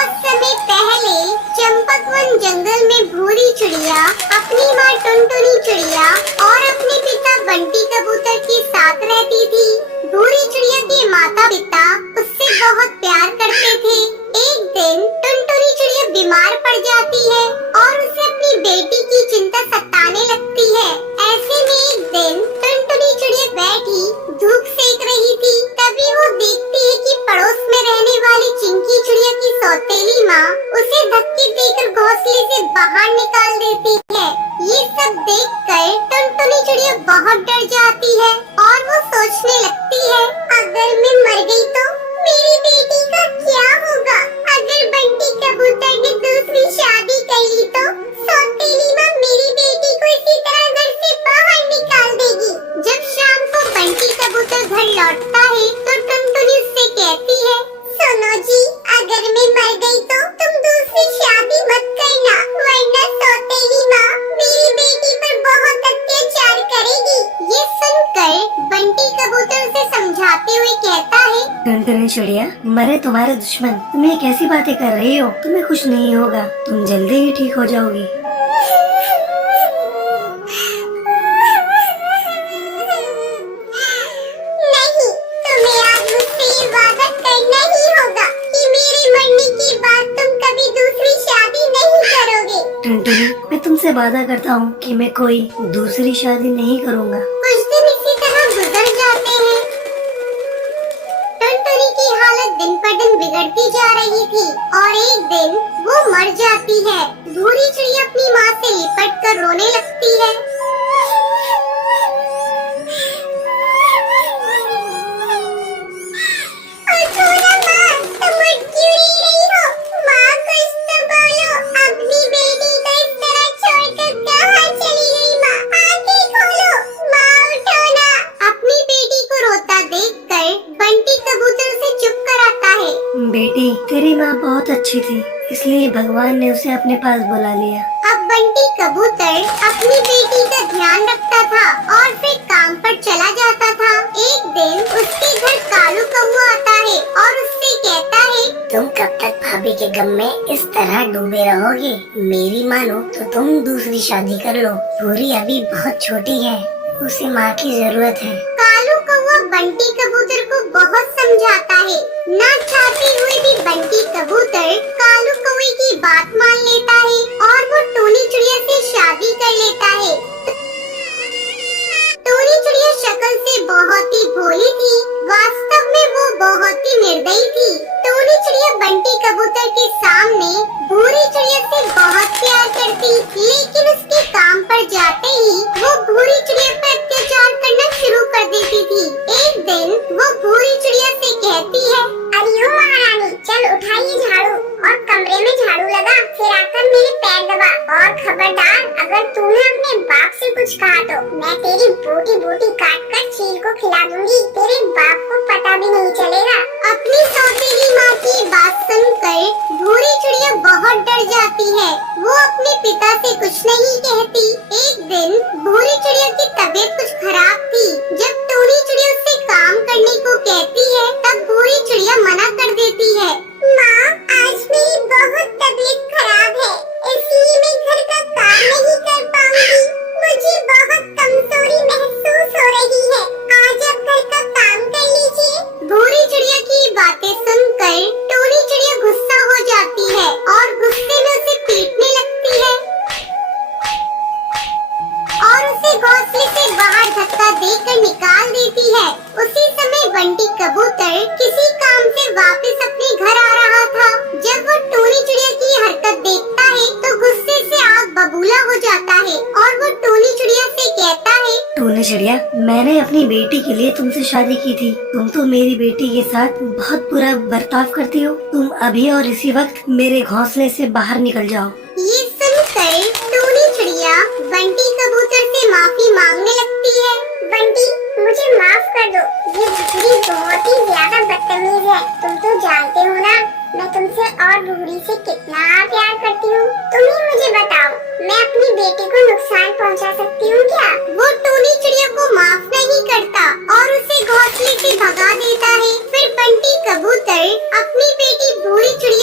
बहुत समय पहले चंपकवन जंगल में भूरी चिड़िया अपनी माँ टुनटुनी चिड़िया और अपने पिता बंटी कबूतर के साथ रहती थी। भूरी चिड़िया के माता पिता उससे बहुत प्यार करते थे। एक दिन टुनटुनी चिड़िया बीमार पड़ जाती है और उसे अपनी बेटी की चिंता सताने लगती है। ऐसे में एक दिन टुनटुनी चिड़िया बैठी धूप सेक रही थी। तभी वो देखती है कि पड़ोस में रहने वाली चिंकी चिड़िया की सौतेली माँ उसे धक्के देकर घोंसले से बाहर निकाल देती है। ये सब देखकर टुनटुनी चिड़िया बहुत डर जाती है और वो सोचने लगती है, अगर मैं मर गई तो मेरी बेटी का क्या होगा? अगर बंटी कबूतर ने दूसरी शादी कर ली तो सौतेली माँ मेरी बेटी को इसी तरह घर से बाहर निकाल देगी। जब शाम को बंटी कबूतर घर लौटता है तो टुनटुनी उससे कहती है, सुनो जी, अगर मैं मर गई तो तुम दूसरी शादी मत करना, वरना सौतेली माँ मेरी बेटी पर बहुत अत्याचार करेगी। ये सुनकर बंटी कबूतर उसे समझाते हुए कहता है, टुनटुनी चिड़िया, मरे तुम्हारे दुश्मन, तुम ये कैसी बातें कर रही हो? तुम्हें कुछ नहीं होगा, तुम जल्दी ही ठीक हो जाओगी। नहीं, तुम्हें आज मुझसे ये वादा करना ही होगा कि मेरे मरने के बाद तुम कभी दूसरी शादी नहीं करोगे। टुनटुनी, मैं तुमसे वादा करता हूँ कि मैं कोई दूसरी शादी नहीं करूँगा। कुछ दिन इसी तरह गुजर जाते हैं। टुनटुनी की हालत दिन पर दिन बिगड़ती जा रही थी और एक दिन वो मर जाती है। भूरी चिड़िया अपनी माँ से लिपट कर रोने लगती है। बेटी, तेरी माँ बहुत अच्छी थी, इसलिए भगवान ने उसे अपने पास बुला लिया। अब बंटी कबूतर अपनी बेटी का ध्यान रखता था और फिर काम पर चला जाता था। एक दिन उसके घर कालू कौवा आता है और उससे कहता है, तुम कब तक भाभी के गम में इस तरह डूबे रहोगे? मेरी मानो तो तुम दूसरी शादी कर लो। पूरी अभी बहुत छोटी है, उसे माँ की जरूरत है। कालू कौवा बंटी कबूतर को बहुत समझाता है। ना चाहते हुए भी बंटी कबूतर कालू कौवे की बात मान लेता है और वो टूनी चिड़िया से शादी कर लेता है। टूनी चिड़िया शक्ल से बहुत ही भोली थी, वास्तव में वो बहुत ही निर्दयी थी। टूनी चिड़िया बंटी कबूतर के सामने भूरी चिड़िया से बहुत प्यार करती, लेकिन उसके काम पर जाते ही वो भूरी चिड़िया पर अत्याचार करना शुरू कर देती थी। एक दिन वो भूरी चिड़िया से कहती है, अरे ओ महारानी, चल उठाइए झाड़ू और कमरे में झाड़ू लगा, फिर आकर मेरे पैर दबा। और खबरदार, अगर तूने अपने बाप से कुछ कहा तो मैं तेरी बोटी बोटी काट कर चील को खिला दूंगी, तेरे बाप को पता भी नहीं चलेगा। अपनी सौतेली माँ की बात सुनकर भूरी चिड़िया बहुत डर जाती है। वो अपने पिता से कुछ नहीं कहती। एक दिन भूरी चिड़िया की तबीयत कुछ खराब थी। जब टूनी चिड़िया उससे काम करने को कहती है तब भूरी चिड़िया मना कर देती है। माँ, आज मेरी बहुत तबीयत खराब है, इसलिए मैं घर का काम नहीं कर पाऊंगी। मुझे बहुत कमजोरी महसूस हो रही है, आज आप घर का काम कर लीजिए। भूरी चिड़िया की बातें सुनकर टूनी चिड़िया गुस्सा हो जाती है और गुस्से में उसे पीटने लगती है और उसे घोंसले से बाहर धक्का देकर निकाल देती है। उसी समय बंटी कबूतर किसी काम से वापस अपने घर आ रहा था। जब वो टूनी चिड़िया की हरकत देखता है तो गुस्से से आग बबूला हो जाता है और वो टूनी चिड़िया से कहता है, टूनी चिड़िया, मैंने अपनी बेटी के लिए तुमसे शादी की थी। तुम तो मेरी बेटी के साथ बहुत बुरा बर्ताव करती हो। तुम अभी और इसी वक्त मेरे घोंसले से बाहर निकल जाओ। ये सुनकर टूनी चिड़िया बंटी कबूतर से माफी मांगने लगती है। बंटी, मुझे माफ कर दो, ये भूरी बहुत ही ज्यादा बदतमीज है। तुम तो जानते हो ना, मैं तुमसे और भूरी से कितना प्यार करती हूँ। तुम ही मुझे बताओ, मैं अपनी बेटी को नुकसान पहुँचा सकती हूँ क्या? वो टूनी चिड़िया को माफ नहीं करता और उसे घोंसले से भगा देता है। फिर बंटी कबूतर अपनी बेटी भूरी चिड़िया